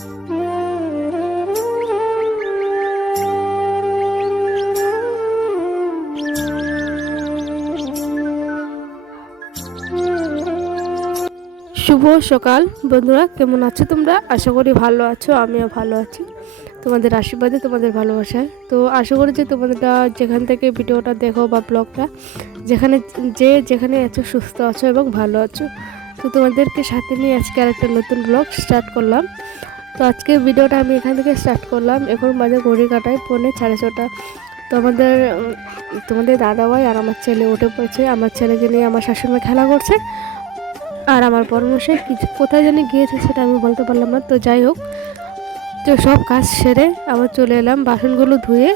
শুভ সকাল, বন্ধুরা। কেমন আছো তোমরা? আশা করি ভালো আছো, আমিও ভালো আছি। তোমাদের আশীর্বাদে, তোমাদের ভালোবাসায়। তো আশা করি যে তোমাদেরটা যেখান থেকে ভিডিওটা দেখো বা ব্লগটা, যেখানে, যে যেখানে আছো, সুস্থ আছো এবং ভালো আছো। তো তোমাদেরকে সাথে নিয়ে আজকে আর একটা নতুন ব্লগ স্টার্ট করলাম। তো আজকে ভিডিওটা আমি এখান থেকে স্টার্ট করলাম। এখন মাঝে ঘড়ি কাটায়, পৌনে সাড়ে ছটা। তো আমাদের তোমাদের দাদাভাই আর আমার ছেলে উঠে পড়েছে। আমার ছেলেকে নিয়ে আমার শাশুড়ি খেলা করছে। আর আমার পরামর্শে কিছু কোথায় জানি গিয়েছে সেটা আমি বলতে পারলাম না। তো যাই হোক, তো সব কাজ সেরে আবার চলে এলাম বাসনগুলো ধুয়ে।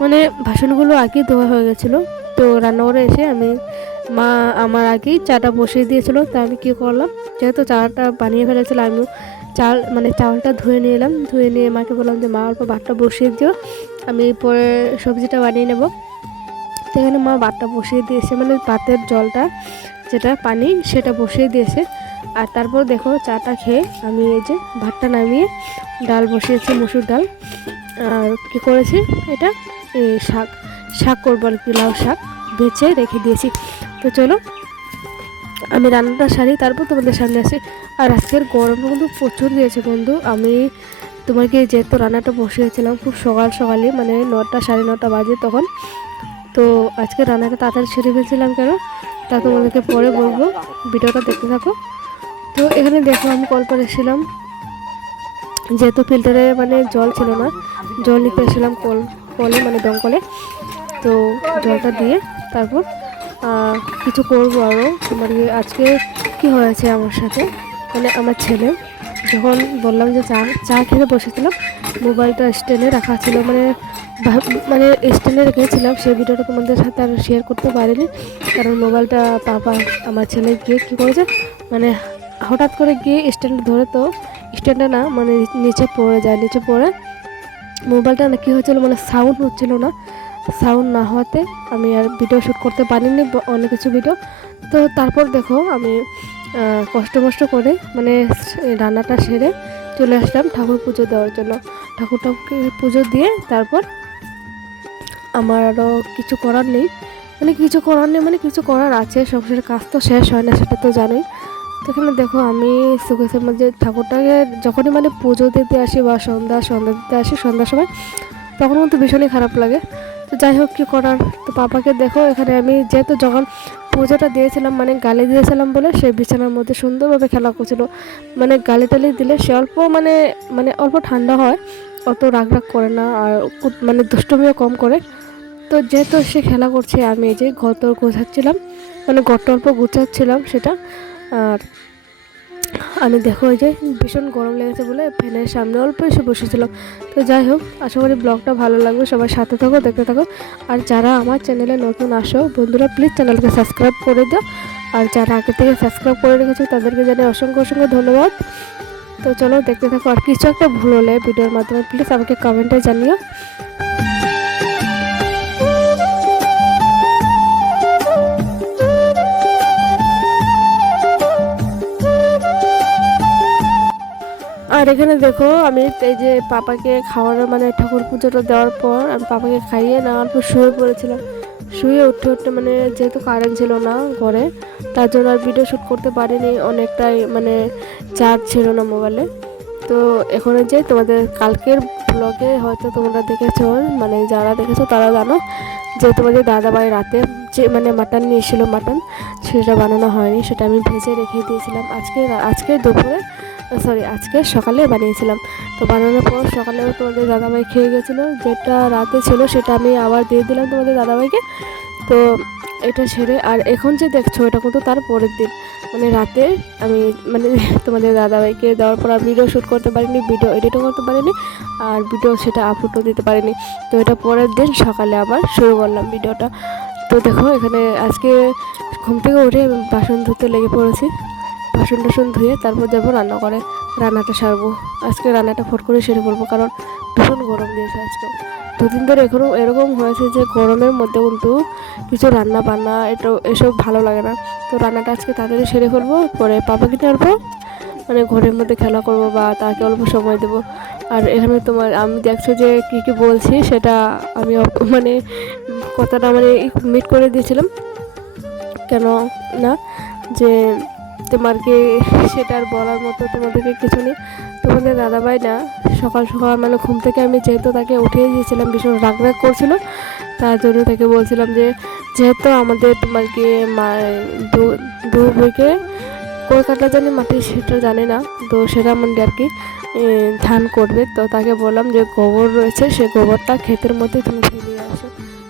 মানে বাসনগুলো আগেই ধোয়া হয়ে গেছিল। তো রান্নাঘরে এসে আমি মা আমার আগেই চাটা বসিয়ে দিয়েছিলো, তা আমি কী করলাম? যেহেতু চাটা বানিয়ে ফেলেছিলাম আমিও চাল মানে চালটা ধুয়ে নিয়ে এলাম। ধুয়ে নিয়ে মাকে বললাম যে, মা, অল্প ভাতটা বসিয়ে দিও, আমি পরে সবজিটা বানিয়ে নেব। তো এখানে মা ভাতটা বসিয়ে দিয়েছে মানে ভাতের জলটা, যেটা পানি, সেটা বসিয়ে দিয়েছে। আর তারপর দেখো চাটা খেয়ে আমি এই যে ভাতটা নামিয়ে ডাল বসিয়েছি, মুসুর ডাল। আর কী করেছি? এটা শাক শাক করব আর কি, লাউ শাক বেছে রেখে দিয়েছি। তো চলো, আমি রান্নাটা সারি, তারপর তোমাদের সামনে আসি। আর আজকের গরম কিন্তু প্রচুর দিয়েছে বন্ধু। আমি তোমাকে যেহেতু রান্নাটা বসিয়েছিলাম খুব সকাল সকালে মানে নটা, সাড়ে নটা বাজে তখন। তো আজকে রান্নাটা তাড়াতাড়ি সেরে ফেলছিলাম কেন? তা তোমাদেরকে পরে বলব। ভিডিওটা দেখতে থাকো। তো এখানে দেখো, আমি কল করে এসেছিলাম। যেহেতু ফিল্টারে মানে জল ছিল না, জল নিতে এসেছিলাম কল, কলে মানে দমকলে। তো জলটা দিয়ে তারপর কিছু করব আরও তোমার ইয়ে আজকে কি হয়েছে আমার সাথে? মানে আমার ছেলে, যখন বললাম যে চা চা খেতে বসেছিলাম, মোবাইলটা স্ট্যান্ডে রাখা ছিল মানে মানে স্ট্যান্ডে রেখেছিলাম, সেই ভিডিওটা তোমাদের সাথে আর শেয়ার করতে পারিনি, কারণ মোবাইলটা পাপা, আমার ছেলে গিয়ে কী করেছে মানে হঠাৎ করে গিয়ে স্ট্যান্ড ধরে তো, স্ট্যান্ডে না মানে নিচে পড়ে যায়, নিচে পড়ে, মোবাইলটা না কী হচ্ছিল মানে সাউন্ড হচ্ছিল না সাউন্ড না হওয়াতে আমি আর ভিডিও শ্যুট করতে পারিনি অনেক কিছু ভিডিও তো তারপর দেখো আমি কষ্ট মষ্ট করে মানে রান্নাটা সেরে চলে আসলাম ঠাকুর পুজো দেওয়ার জন্য। ঠাকুর ঠাকুরটাকে পুজো দিয়ে তারপর আমার আরও কিছু করার নেই। মানে কিছু করার নেই মানে কিছু করার আছে, সংসারের কাজ তো শেষ হয় না, সেটা তো জানোই। তো এখানে দেখো আমি সুখেশের মধ্যে ঠাকুরটাকে যখনই মানে পুজো দিতে আসি বা সন্ধ্যা সন্ধ্যা দিতে আসি, সন্ধ্যার সময়, তখন কিন্তু ভীষণই খারাপ লাগে। তো যাই হোক, কী করার? তো পাপাকে দেখো, এখানে আমি যেহেতু যখন পুজোটা দিয়েছিলাম মানে গালি দিয়েছিলাম বলে সে বিছানার মধ্যে সুন্দরভাবে খেলা করছিল। মানে গালি টালি দিলে সে অল্প মানে মানে অল্প ঠান্ডা হয়, অত রাগ রাগ করে না, আর মানে দুষ্টমিও কম করে। তো যেহেতু সে খেলা করছে, আমি এই যে ঘর তোর গোছাচ্ছিলাম মানে ঘরটা অল্প গুছাচ্ছিলাম সেটা, আর আমি দেখো ওই যে ভীষণ গরম লেগেছে বলে ফ্যানের সামনে অল্প এসে বসেছিলাম। তো যাই হোক, আশা করি ব্লগটা ভালো লাগবে। সবাই সাথে থাকো, দেখতে থাকো। আর যারা আমার চ্যানেলে নতুন আসো, বন্ধুরা প্লিজ চ্যানেলকে সাবস্ক্রাইব করে দাও। আর যারা আগে থেকে সাবস্ক্রাইব করে রেখেছো, তাদেরকে জানাই অসংখ্য অসংখ্য ধন্যবাদ। তো চলো দেখতে থাকো। আর কিছু একটা ভুল হলে ভিডিওর মাধ্যমে প্লিজ আমাকে কমেন্টে জানিও। আর এখানে দেখো, আমি এই যে পাপাকে খাওয়ানো মানে ঠাকুর পুজোটা দেওয়ার পর আমি পাপাকে খাইয়ে নেওয়ার পর শুয়ে পড়েছিলাম। শুয়ে উঠতে উঠতে মানে যেহেতু কারেন্ট ছিল না ঘরে, তার জন্য আর ভিডিও শ্যুট করতে পারিনি, অনেকটাই মানে চার্জ ছিল না মোবাইলে তো এখন যে তোমাদের কালকের ব্লগে হয়তো তোমরা দেখেছ মানে যারা দেখেছ তারা জানো যে তোমাদের দাদাভাই রাতে যে মানে মাটন নিয়েছিল মাটন সেটা বানানো হয়নি, সেটা আমি ভেজে রেখে দিয়েছিলাম। আজকে আজকে দুপুরে সরি, আজকে সকালে বানিয়েছিলাম। তো বানানোর পর সকালেও তোমাদের দাদাভাই খেয়ে গেছিল। যেটা রাতে ছিল সেটা আমি আবার দিয়ে দিলাম তোমাদের দাদাভাইকে। তো এটা ছেড়ে, আর এখন যে দেখছ, এটা কিন্তু তার পরের দিন। মানে রাতে আমি মানে তোমাদের দাদাভাইকে দেওয়ার পর আর ভিডিও শ্যুট করতে পারিনি ভিডিও এডিটও করতে পারিনি, আর ভিডিও সেটা আপলোডও দিতে পারিনি। তো এটা পরের দিন সকালে আবার শুরু করলাম ভিডিওটা তো দেখো, এখানে আজকে ঘুম থেকে উঠে বাসন ধুতে লেগে পড়েছি। বাসন টাসন ধুয়ে তারপর যাব রান্না করে। রান্নাটা সারবো। আজকে রান্নাটা ফট করে সেরে ফেলব, কারণ ভীষণ গরম দিয়েছে আজকে। দুদিন ধরে এখনও এরকম হয়েছে যে গরমের মধ্যে কিন্তু কিছু রান্না বান্না এটা এসব ভালো লাগে না। তো রান্নাটা আজকে তাড়াতাড়ি সেরে ফেলব, পরে পাপাকে পর মানে ঘরের মধ্যে খেলা করব বা তাকে অল্প সময় দেবো। আর এখানে তোমার আমি দেখছ যে কী কী বলছি সেটা আমি মানে কথাটা মানে মিট করে দিয়েছিলাম। কেন না? যে তোমারকে সেটা আর বলার মতো তোমাদেরকে কিছু নেই। তোমাদের দাদাভাই না, সকাল সকাল মানে ঘুম থেকে আমি যেহেতু তাকে উঠিয়ে দিয়েছিলাম, ভীষণ রাগ রাগ করছিল, তার জন্য তাকে বলছিলাম যে, যেহেতু আমাদের তোমার কি দু বইকে কলকাতা জানি মাটি, সেটা জানে না, তো সেটা মানে আর কি ধান করবে। তো তাকে বললাম যে, গোবর রয়েছে, সে গোবরটা ক্ষেতের মধ্যে তুমি ফেলে আসো।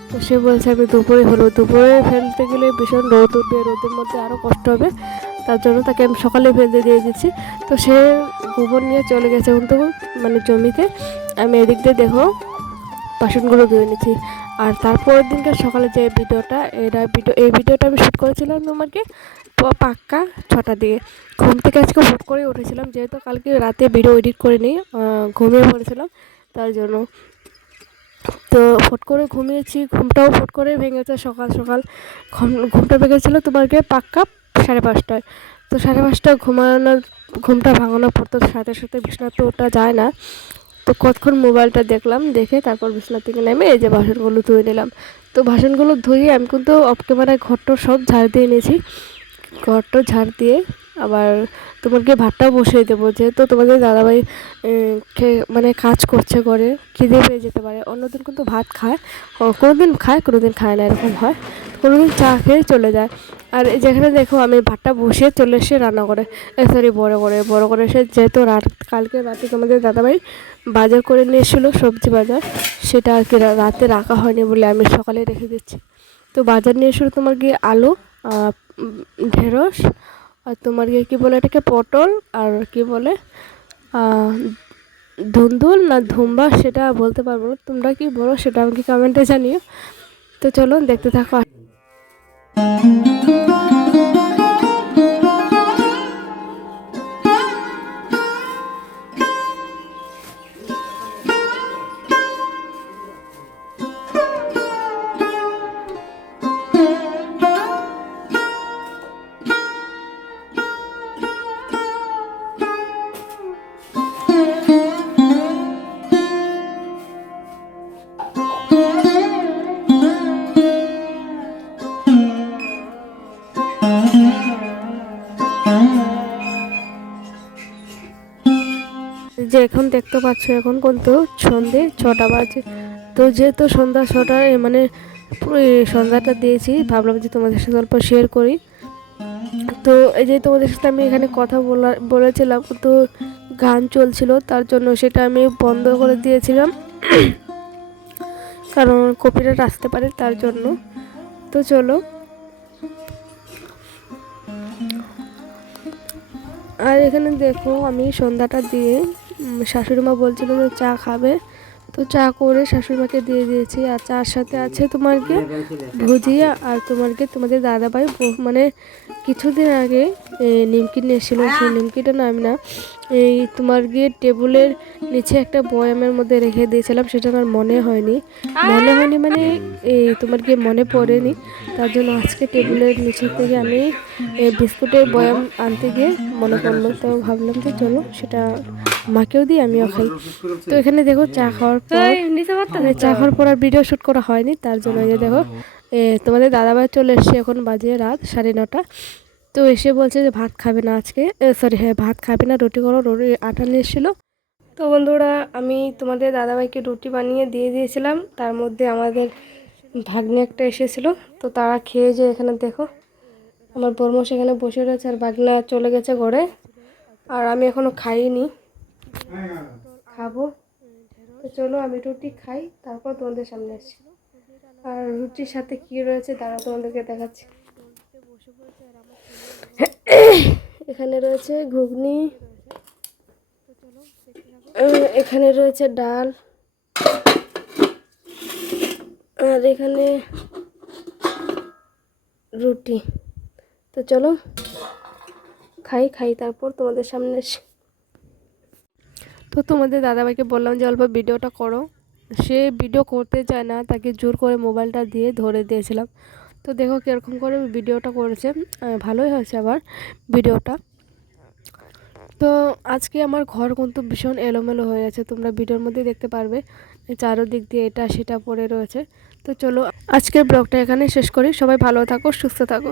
তো সে বলছে, আমি দুপুরে হলো। দুপুরে ফেলতে গেলে ভীষণ রোদ উঠবে, রোদের মধ্যে আরও কষ্ট হবে। তার জন্য তাকে আমি সকালে ফেলতে দিয়ে দিচ্ছি তো সে গোবর নিয়ে চলে গেছে কিন্তু মানে জমিতে। আমি এদিক দিয়ে দেখো বাসনগুলো ধুয়ে নিচ্ছি। আর তারপরের দিনকার সকালে যে ভিডিওটা এটা ভিডিও, এই ভিডিওটা আমি শ্যুট করেছিলাম তোমাকে পাক্কা ছটার দিকে। ঘুম থেকে আজকে ভোট করে উঠেছিলাম, যেহেতু কালকে রাতে ভিডিও এডিট করে নিই ঘুমিয়ে পড়েছিলাম তার জন্য। তো ফট করে ঘুমিয়েছি, ঘুমটাও ফট করে ভেঙেছে সকাল সকাল। ঘুম- ঘুমটা ভেঙেছিল তোমাকে পাক্কা সাড়ে পাঁচটায়। তো সাড়ে পাঁচটায় ঘুমানোর ঘুমটা ভাঙানোর পর তো সাথে সাথে বিছানাতে ওটা যায় না। তো কতক্ষণ মোবাইলটা দেখলাম দেখে তারপর বিছানা থেকে নেমে এই যে বাসনগুলো ধুয়ে নিলাম। তো বাসনগুলো ধুয়ে আমি কিন্তু অফ ক্যামেরায় ঘরটা সব ঝাড় দিয়ে নিয়েছি। ঘরটা ঝাড় দিয়ে আবার তোমাকে ভাতটাও বসিয়ে দেবো যেহেতু তোমাদের দাদাভাই মানে কাজ করছে করে খিদে পেয়ে যেতে পারে। অন্যদিন কিন্তু ভাত খায় ও, কোনোদিন খায় কোনোদিন খায় না এরকম হয়। কোনোদিন চা খেয়ে চলে যায়। আর যেখানে দেখো আমি ভাতটা বসিয়ে চলে এসে রান্না করে। সরি বড় করে বড় করে এসে যেহেতু রাত, কালকে রাতে তোমাদের দাদাভাই বাজার করে নিয়ে এসেছিল সবজি বাজার, সেটা আর কি রাতে রাখা হয়নি বলে আমি সকালে রেখে দিচ্ছি। তো বাজার নিয়ে এসেছিল তোমার গিয়ে আলু ঢেঁড়স, আর তোমার গিয়ে কী বলে এটাকে, পটল, আর কি বলে ধুন্দুল না ধুম্বা সেটা বলতে পারব না। তোমরা কি বলো সেটা আমাকে কমেন্টে জানিও। তো চলো দেখতে থাকো। Thank you. যে এখন দেখতে পাচ্ছ, এখন কিন্তু সন্ধে ছটা বাজে। তো যেহেতু সন্ধ্যা ছটায় মানে সন্ধ্যাটা দিয়েছি, ভাবলাম যে তোমাদের সাথে অল্প শেয়ার করি। তো এই যে তোমাদের সাথে আমি এখানে কথা বলা, বলেছিলাম, তো গান চলছিল, তার জন্য সেটা আমি বন্ধ করে দিয়েছিলাম। কারণ কপিরাইট আসতে পারে তার জন্য। তো চলো। আর এখানে দেখো আমি সন্ধ্যাটা দিয়ে শাশুড়ি মা বলছিল যে চা খাবে। তো চা করে শাশুড়িমাকে দিয়ে দিয়েছি, আর চার সাথে আছে তোমারকে ভুজিয়া আর তোমার কি তোমাদের দাদাভাই মানে কিছুদিন আগে নিমকি নিয়ে এসেছিল সেই নিমকিটা নাম না, এই তোমার গিয়ে টেবিলের নিচে একটা বয়ামের মধ্যে রেখে দিয়েছিলাম, সেটা আমার মনে হয়নি। মনে হয়নি মানে এই তোমার গিয়ে মনে পড়েনি। তার জন্য আজকে টেবিলের নিচে থেকে আমি বিস্কুটের বয়াম আনতে গিয়ে মনে পড়ল। তো ভাবলাম যে চলো, সেটা মাকেও দিই আমিও খাই। তো এখানে দেখো চা খাওয়ার পর চা খাওয়ার পর আর ভিডিও শ্যুট করা হয়নি তার জন্য এই যে দেখো এ, তোমাদের দাদাভাই চলে এসছে এখন বাজে রাত সাড়ে নটা। তো এসে বলছে যে ভাত খাবে না আজকে সরি হ্যাঁ ভাত খাবে না রুটি করো রুটি আটা নিয়ে এসেছিল। তো বন্ধুরা আমি তোমাদের দাদাভাইকে রুটি বানিয়ে দিয়ে দিয়েছিলাম তার মধ্যে আমাদের ভাগ্নে একটা এসেছিল তো তারা খেয়ে যে এখানে দেখো আমার বর্মশ এখানে বসে রয়েছে আর ভাগনা চলে গেছে ঘরে আর আমি এখনও খাইনি। খাব। তো চলো, আমি রুটি খাই, তারপর তোমাদের সামনে আসছি। আর রুটির সাথে কি রয়েছে, তারা তোমাদেরকে দেখাচ্ছি। এখানে রয়েছে ঘুগনি, এখানে রয়েছে ডাল, আর এখানে রুটি। তো চলো, খাই খাই, তারপর তোমাদের সামনে তো তোমাদের দাদাভাইকে বললাম যে, অল্প ভিডিওটা করো। সে ভিডিও করতে চায় না, তাকে জোর করে মোবাইলটা দিয়ে ধরে দিয়েছিলাম। তো দেখো কীরকম করে ভিডিওটা করেছে। ভালোই হয়েছে আবার ভিডিওটা। তো আজকে আমার ঘর কিন্তু ভীষণ এলোমেলো হয়ে আছে। তোমরা ভিডিওর মধ্যে দেখতে পারবে চারোদিক দিয়ে এটা সেটা পড়ে রয়েছে। তো চলো আজকের ব্লগটা এখানে শেষ করি। সবাই ভালো থাকো, সুস্থ থাকো।